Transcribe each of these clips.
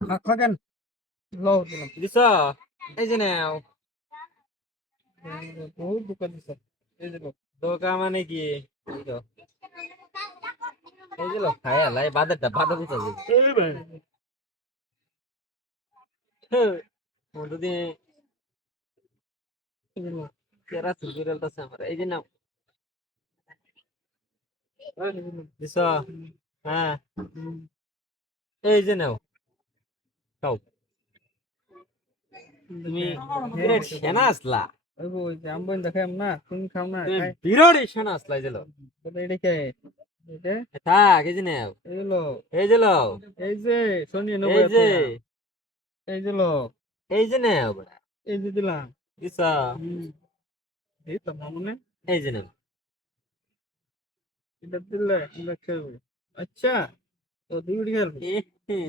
খাকেন লও দিলাম দিছ এই যে নাও বহুত দোকান দিছে এই যে দোকা মানে কি এই তো এই যে লোক খায় আলাই বাদারটা বাদা বুঝা যাবে এই ভাই মন্টু দিয়ে কেরা সুবিরালতাছে আমার এই যে নাও দিছ হ্যাঁ এই যে নাও খাও তুমি বিরাট সেনা আসলা ওই বই জাম বই দেখাম না তুমি খাও না তুমি খাই বিরাট সেনা আসলা এই যে লো তো এটা কে এটা থাক এই যে নাও এই লো এই যে লো এই যে শনি নেবো এই যে এই যে লো এই যে নাও বড়া এই যে দিলাম দিছ এই তো মামুনে এই যে নাও এটা দিলে আমরা খেলবো আচ্ছা তো দুই গুড়ি খেলবো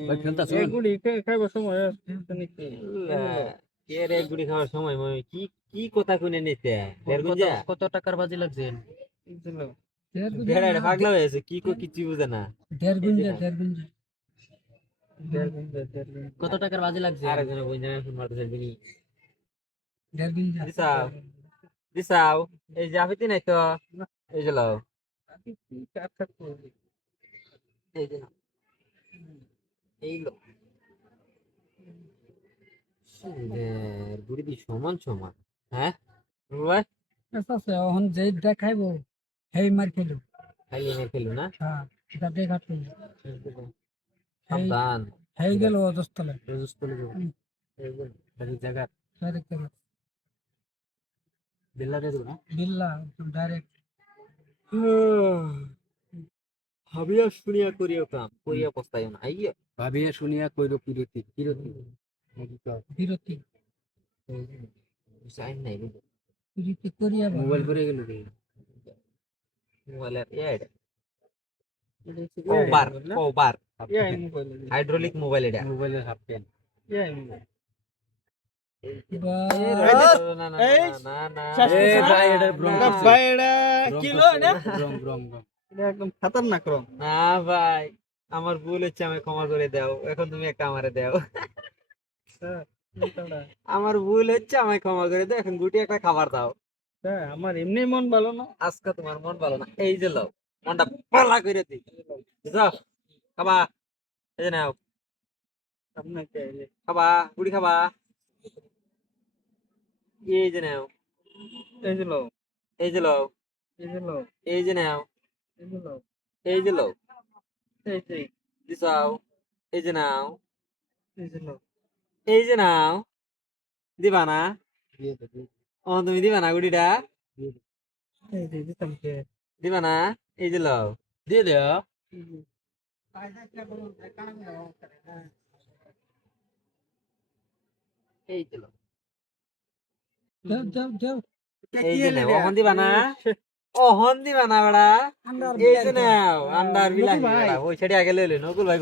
ভাই খেলতাছ এক গুড়ি খাইবার সময় নাকি কে রে গুড়ি খাওয়ার সময় মই কি কি কথা কইনে নিতে দেড় গুঞ্জা কত টাকার বাজি লাগছে দিলো বেড়া পাগলা হয়েছে কি কো কিছু বুঝে না দেড় গুঞ্জা কত টাকার বাজি লাগছে আরেকজনে বুঝে ফোন মারতেছে বিনি দেড় গুঞ্জা দিছাও দিছাও এই যে আপিতি নাই তো এই যে লও এই যে নাও। এই লো গুড়ি দি সমান সমান হ্যাঁ ভাই আছে এখন যে দেখাইবো হেই মার খেলো খালি এনে খেলু না হ্যাঁ এটা দেখাতো সাবধান হেই গেল অজস্থলে রোজ করে দেবো এই যে খালি জায়গা ডাইরেক্ট বিল্লা দিয়ে দেবো না বিল্লা ডাইরেক্ট ভাবিয়া শুনিয়া করিও কাম করিয়া পস্তাইও না আইয়া ভাবিয়া শুনিয়া কইরো কিরতি কিরতি বিরতি সাইন নাই বুঝো বিরতি করিয়া মোবাইল করে গেল রে মোবাইলের এড কবার কবার হাইড্রোলিক মোবাইল এটা মোবাইলের হাফ পেন না না না না ভাই এটা রং রং রং একদম খতরনাক রং না ভাই আমার ভুল হচ্ছে আমি ক্ষমা করে দাও এখন তুমি একটা আমারে দাও আমার ভুল হচ্ছে আমায় ক্ষমা করে দাও এখন গুটি একটা খাবার দাও আমার এমনি মন ভালো না আজকে তোমার মন ভালো না এই যে লাও মনটা পালা করে দিই যাও খাবা এই যে নাও আপনাকে খাবা গুড়ি খাবা এই যে নাও এই যে লো এই যে লাও এই যে লো এই যে নাও এই যে লো এই যে লাও এই যে দিছাও এই যে নাও এই যে লো এই যে নাও দিবা না দিয়ে দে ও তুমি দিবা না গুড়িটা এই যে দিতাম কে দিবা না এই যে লাও দিয়ে দে এই যে লাও দেও দেও দেও এই যে নাও ওহন দিবা না ওহন দিবা না বেড়া এই যে নাও আন্ডার বিলাহি বেড়া ওই ছেড়ে আগে লইলে নকুল ভাই